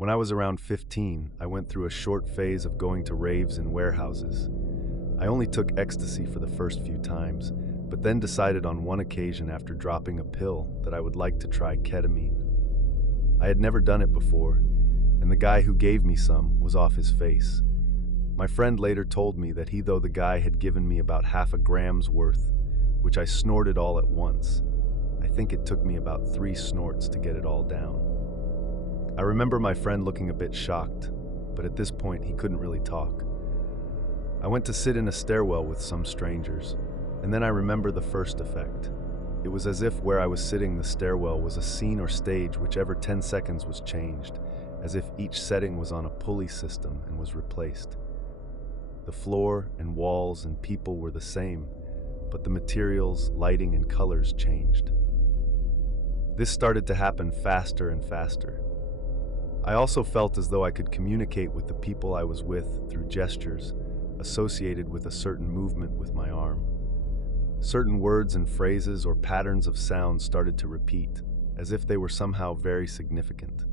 When I was around 15, I went through a short phase of going to raves and warehouses. I only took ecstasy for the first few times, but then decided on one occasion after dropping a pill that I would like to try ketamine. I had never done it before, and the guy who gave me some was off his face. My friend later told me that though the guy had given me about half a gram's worth, which I snorted all at once. I think it took me about 3 snorts to get it all down. I remember my friend looking a bit shocked, but at this point he couldn't really talk. I went to sit in a stairwell with some strangers, and then I remember the first effect. It was as if where I was sitting, the stairwell was a scene or stage whichever 10 seconds was changed, as if each setting was on a pulley system and was replaced. The floor and walls and people were the same, but the materials, lighting, and colors changed. This started to happen faster and faster. I also felt as though I could communicate with the people I was with through gestures associated with a certain movement with my arm. Certain words and phrases or patterns of sound started to repeat, as if they were somehow very significant.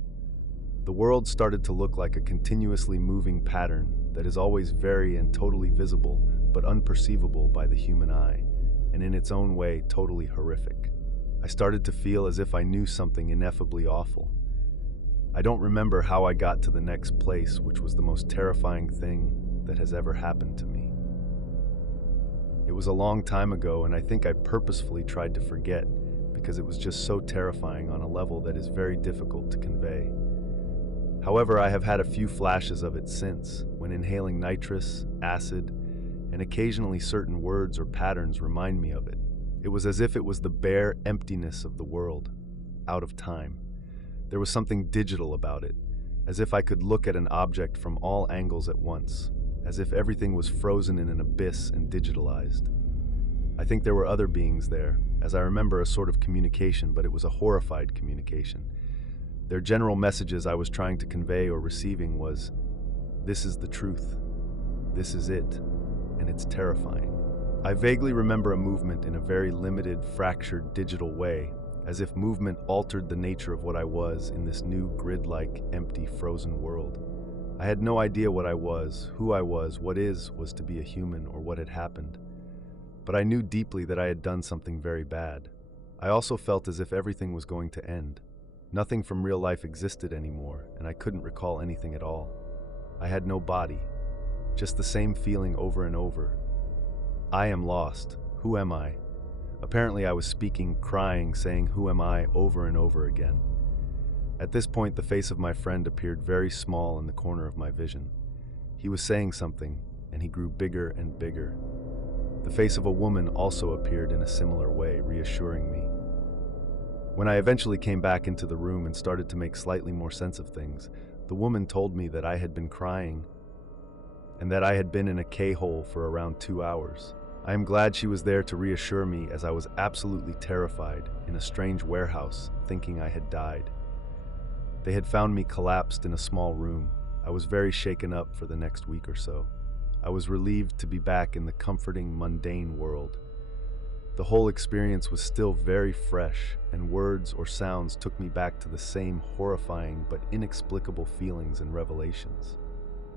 The world started to look like a continuously moving pattern that is always very and totally visible, but unperceivable by the human eye, and in its own way totally horrific. I started to feel as if I knew something ineffably awful. I don't remember how I got to the next place, which was the most terrifying thing that has ever happened to me. It was a long time ago, and I think I purposefully tried to forget because it was just so terrifying on a level that is very difficult to convey. However, I have had a few flashes of it since, when inhaling nitrous, acid, and occasionally certain words or patterns remind me of it. It was as if it was the bare emptiness of the world, out of time. There was something digital about it, as if I could look at an object from all angles at once, as if everything was frozen in an abyss and digitalized. I think there were other beings there, as I remember a sort of communication, but it was a horrified communication. Their general messages I was trying to convey or receiving was, "This is the truth. This is it, and it's terrifying." I vaguely remember a movement in a very limited, fractured, digital way, as if movement altered the nature of what I was in this new grid-like, empty, frozen world. I had no idea what I was, who I was, what was to be a human, or what had happened. But I knew deeply that I had done something very bad. I also felt as if everything was going to end. Nothing from real life existed anymore, and I couldn't recall anything at all. I had no body, just the same feeling over and over. I am lost. Who am I? Apparently I was speaking, crying, saying, "Who am I?" over and over again. At this point, the face of my friend appeared very small in the corner of my vision. He was saying something, and he grew bigger and bigger. The face of a woman also appeared in a similar way, reassuring me. When I eventually came back into the room and started to make slightly more sense of things, the woman told me that I had been crying and that I had been in a K-hole for around 2 hours. I am glad she was there to reassure me, as I was absolutely terrified in a strange warehouse, thinking I had died. They had found me collapsed in a small room. I was very shaken up for the next week or so. I was relieved to be back in the comforting, mundane world. The whole experience was still very fresh, and words or sounds took me back to the same horrifying but inexplicable feelings and revelations.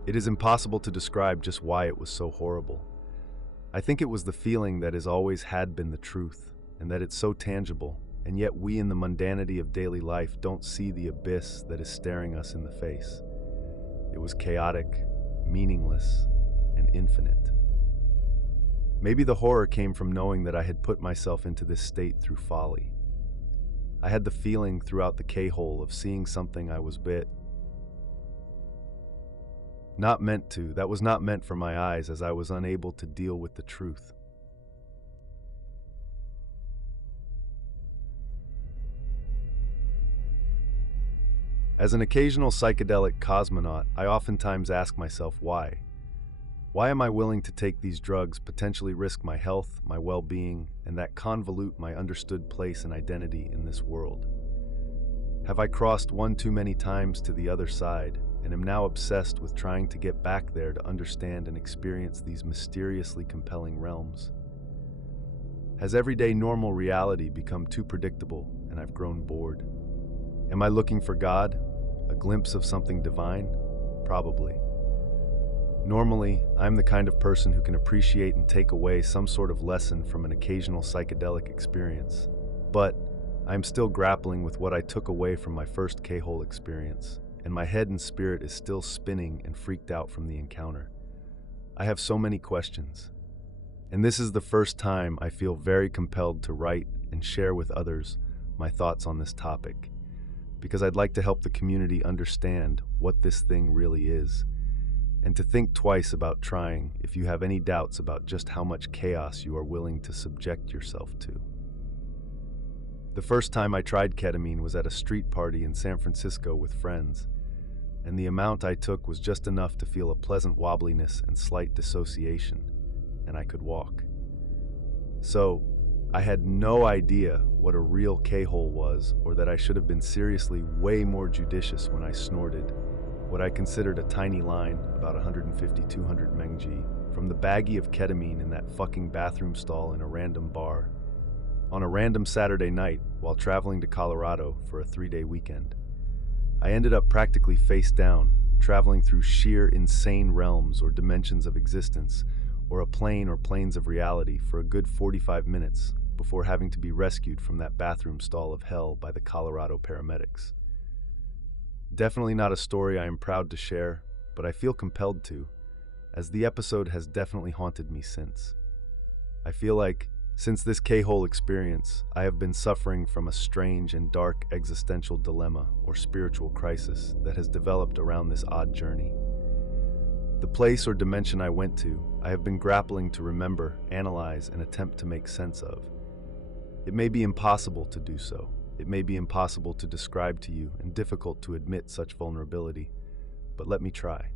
It is impossible to describe just why it was so horrible. I think it was the feeling that has always had been the truth, and that it's so tangible, and yet we in the mundanity of daily life don't see the abyss that is staring us in the face. It was chaotic, meaningless, and infinite. Maybe the horror came from knowing that I had put myself into this state through folly. I had the feeling throughout the K-hole of seeing something I was that was not meant for my eyes, as I was unable to deal with the truth. As an occasional psychedelic cosmonaut, I oftentimes ask myself why. Why am I willing to take these drugs, potentially risk my health, my well-being, and that convolute my understood place and identity in this world? Have I crossed one too many times to the other side, and am now obsessed with trying to get back there to understand and experience these mysteriously compelling realms? Has everyday normal reality become too predictable and I've grown bored? Am I looking for God? A glimpse of something divine? Probably. Normally, I'm the kind of person who can appreciate and take away some sort of lesson from an occasional psychedelic experience. But I'm still grappling with what I took away from my first K-hole experience, and my head and spirit is still spinning and freaked out from the encounter. I have so many questions, and this is the first time I feel very compelled to write and share with others my thoughts on this topic, because I'd like to help the community understand what this thing really is, and to think twice about trying if you have any doubts about just how much chaos you are willing to subject yourself to. The first time I tried ketamine was at a street party in San Francisco with friends, and the amount I took was just enough to feel a pleasant wobbliness and slight dissociation, and I could walk. So, I had no idea what a real K-hole was, or that I should have been seriously way more judicious when I snorted what I considered a tiny line, about 150-200 mg, from the baggie of ketamine in that fucking bathroom stall in a random bar, on a random Saturday night while traveling to Colorado for a 3-day weekend. I ended up practically face down, traveling through sheer insane realms or dimensions of existence, or a plane or planes of reality for a good 45 minutes before having to be rescued from that bathroom stall of hell by the Colorado paramedics. Definitely not a story I am proud to share, but I feel compelled to, as the episode has definitely haunted me since. I feel like, since this K-hole experience, I have been suffering from a strange and dark existential dilemma or spiritual crisis that has developed around this odd journey. The place or dimension I went to, I have been grappling to remember, analyze, and attempt to make sense of. It may be impossible to do so. It may be impossible to describe to you and difficult to admit such vulnerability, but let me try.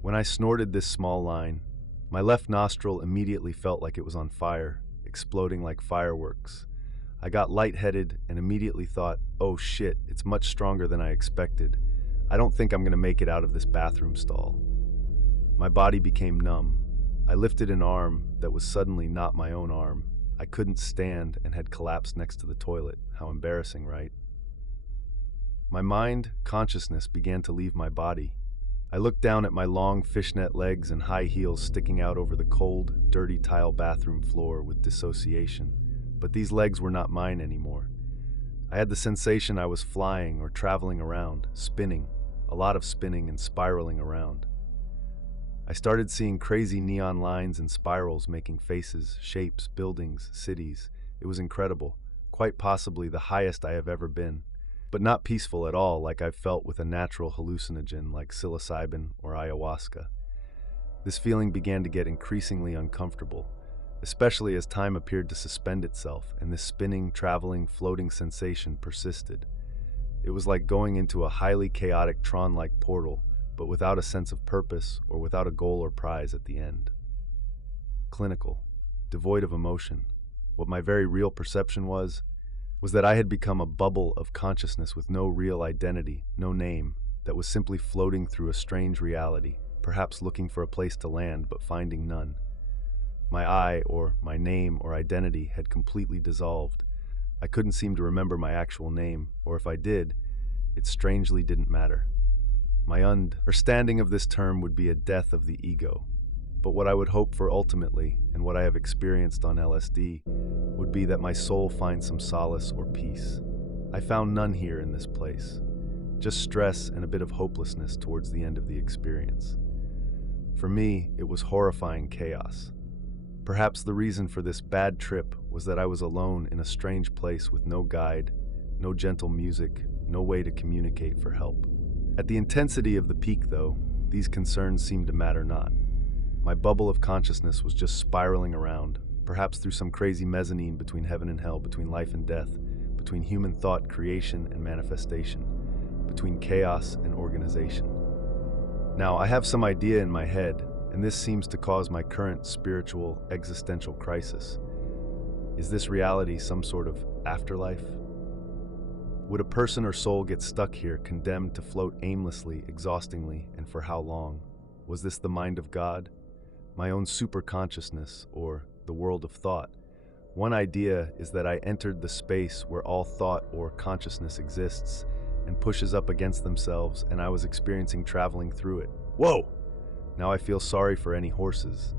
When I snorted this small line, my left nostril immediately felt like it was on fire, exploding like fireworks. I got lightheaded and immediately thought, oh shit, it's much stronger than I expected. I don't think I'm gonna make it out of this bathroom stall. My body became numb. I lifted an arm that was suddenly not my own arm. I couldn't stand and had collapsed next to the toilet. How embarrassing, right? My mind, consciousness began to leave my body. I looked down at my long fishnet legs and high heels sticking out over the cold, dirty tile bathroom floor with dissociation, but these legs were not mine anymore. I had the sensation I was flying or traveling around, spinning, a lot of spinning and spiraling around. I started seeing crazy neon lines and spirals making faces, shapes, buildings, cities. It was incredible, quite possibly the highest I have ever been, but not peaceful at all like I've felt with a natural hallucinogen like psilocybin or ayahuasca. This feeling began to get increasingly uncomfortable, especially as time appeared to suspend itself and this spinning, traveling, floating sensation persisted. It was like going into a highly chaotic Tron-like portal, but without a sense of purpose or without a goal or prize at the end. Clinical, devoid of emotion. What my very real perception was that I had become a bubble of consciousness with no real identity, no name, that was simply floating through a strange reality, perhaps looking for a place to land but finding none. My I, or my name or identity, had completely dissolved. I couldn't seem to remember my actual name, or if I did, it strangely didn't matter. My understanding of this term would be a death of the ego, but what I would hope for ultimately, and what I have experienced on LSD, would be that my soul finds some solace or peace. I found none here in this place, just stress and a bit of hopelessness towards the end of the experience. For me, it was horrifying chaos. Perhaps the reason for this bad trip was that I was alone in a strange place with no guide, no gentle music, no way to communicate for help. At the intensity of the peak, though, these concerns seemed to matter not. My bubble of consciousness was just spiraling around, perhaps through some crazy mezzanine between heaven and hell, between life and death, between human thought, creation, and manifestation, between chaos and organization. Now, I have some idea in my head, and this seems to cause my current spiritual, existential crisis. Is this reality some sort of afterlife? Would a person or soul get stuck here, condemned to float aimlessly, exhaustingly, and for how long? Was this the mind of God? My own superconsciousness, or the world of thought? One idea is that I entered the space where all thought or consciousness exists, and pushes up against themselves, and I was experiencing traveling through it. Whoa! Now I feel sorry for any horses.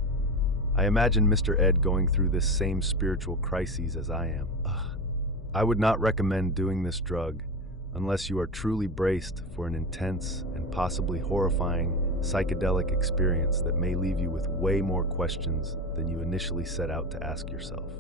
I imagine Mr. Ed going through this same spiritual crises as I am. Ugh. I would not recommend doing this drug unless you are truly braced for an intense and possibly horrifying psychedelic experience that may leave you with way more questions than you initially set out to ask yourself.